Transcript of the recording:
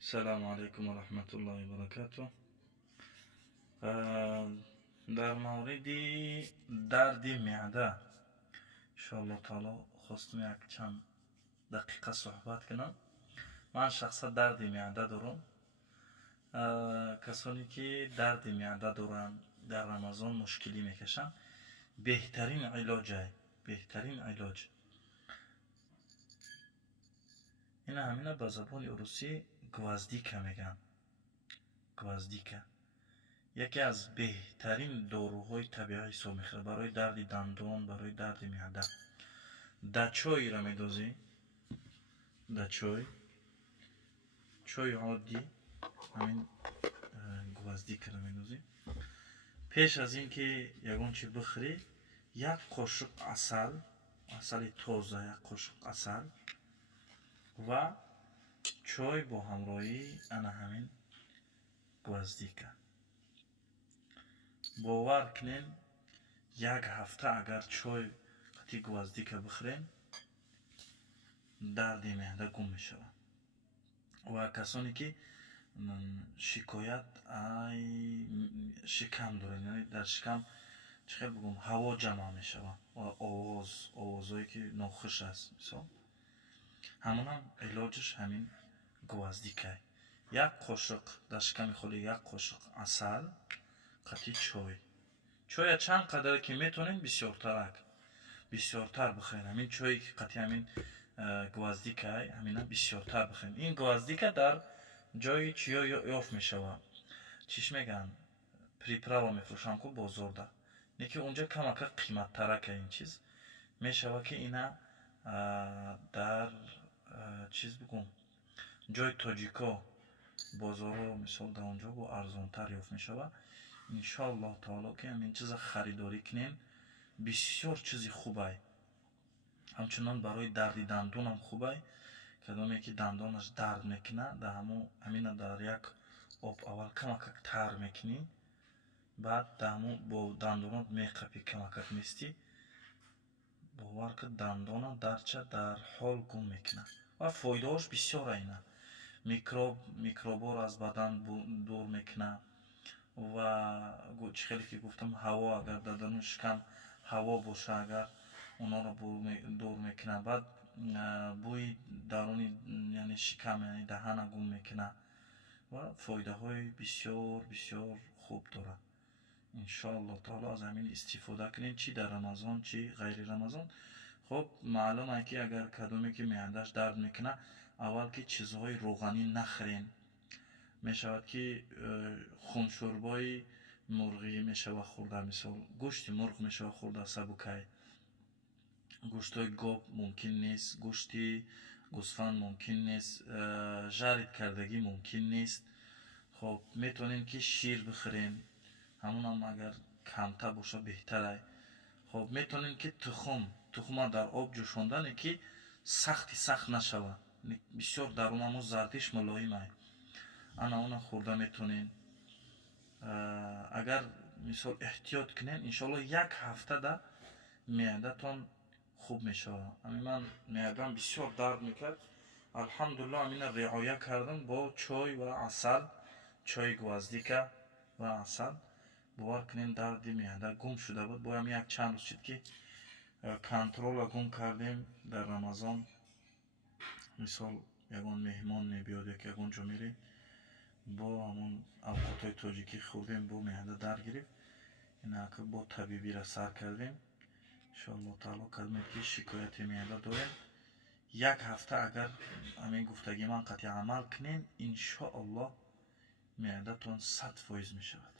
السلام عليكم ورحمة الله وبركاته. در مورد درد معده انشاءالله تعالی خواستم یک چند دقیقه صحبت کنم. من شخصا درد معده دارم. کسانی که درد معده دارن در رمضان مشکلی میکشن، بهترین علاج این همینه به زبان روسی گوزدیکا میگن. گوزدیکا یکی از بهترین داروهای طبیعی حساب میخوره برای درد دندان، برای درد معده. در چای را میدوزی، در چای عادی همین گوزدیکا را میدوزی. پیش از این که یگان چی بخوری، یک قاشق عسل تازه، یک قاشق عسل و چای با همراهی انا همین گوزدیکا. باور کنین یک هفته اگر چای قطعی گوزدیکا بخورین درد معده گم میشود. و کسانی که شکایت شکم دارن، یعنی در شکم چخیل بگم هوا جمع میشود و آوازهایی که ناخوش است، مثلا همون هم علاجش همین گوزدیکا. یک قاشق در شکم خود، یک قاشق عسل، قطعی چای چند قدر که میتونین بسیارتر بخورین. همین چایی که قطعی همین گوزدیکا همین بسیارتر بخورین. این گوزدیکا در جای چیا یافت میشود؟ چیش میگن پریپراوا میفروشن کو بازاردا، نه که اونجا کمک قیمت ترک این چیز میشود که اینا در چیز بگم جای تاجیکا بازارها مثال در اونجا با ارزانتر یافت میشود. انشاءالله تعالی که همین چیز خریداری کنین بسیار چیزی خوبه. همچنان برای درد دندون هم خوبه. کدامی که دندانش درد میکنه در همین در یک آب اول کمک تر میکنی، بعد در با دندانات میقپی کمک میستی، باور که دندان در حال گم میکنه و فایدهاش بسیار اینه. میکروبا را از بدن دور میکنه و خیلی که گفتم هوا اگر در درون شکم هوا باشه اگر اونا را دور میکنه. بعد بوی درونی یعنی شکم یعنی دهن گم میکنه و فایده های بسیار خوب داره. انشاءالله تعالی از همین استفاده کنین، چی در رمضان چی غیر رمضان. خب معلومه که اگر کدومی که معدهش درد میکنه اول که چیزهای روغنی نخورین. میشود که خونشوربای مرغی میشود خورده، مثال گوشت مرغ میشود خورده سبوکای، گوشتای گاو ممکن نیست، گوشت گوسفند ممکن نیست، ژرد کردگی ممکن نیست. خب میتونین که شیر بخورین، همون هم اگر کمتر باشه بهتره. خب میتونین که تخم در آب جوشاندن که سخت نشود، بسیار درون همون زردیش ملایمه، اون خورده میتونین. اگر مثال احتیاط کنین انشاءالله یک هفته در معدتون خوب میشود. من معدم بسیار درد میکرد، الحمدلله همین رعایت کردم با چای و عسل، چای گوزدیکا و عسل. باور کنین درد معده گم شده بود. با هم یک چند روز شد که کنترل گم کردیم در رمضان. مثال یگان مهمان میبیاد یک یگان جا میریم با همون اوقات تاجیکی خوردیم با معده در گرفت. اینا که با طبیبی را سر کردیم. انشاءالله تعالی کدومی که شکایت معده داریم یک هفته اگر همین گفتگی من قطعی عمل کنین انشاءالله معدتون 100% میشود.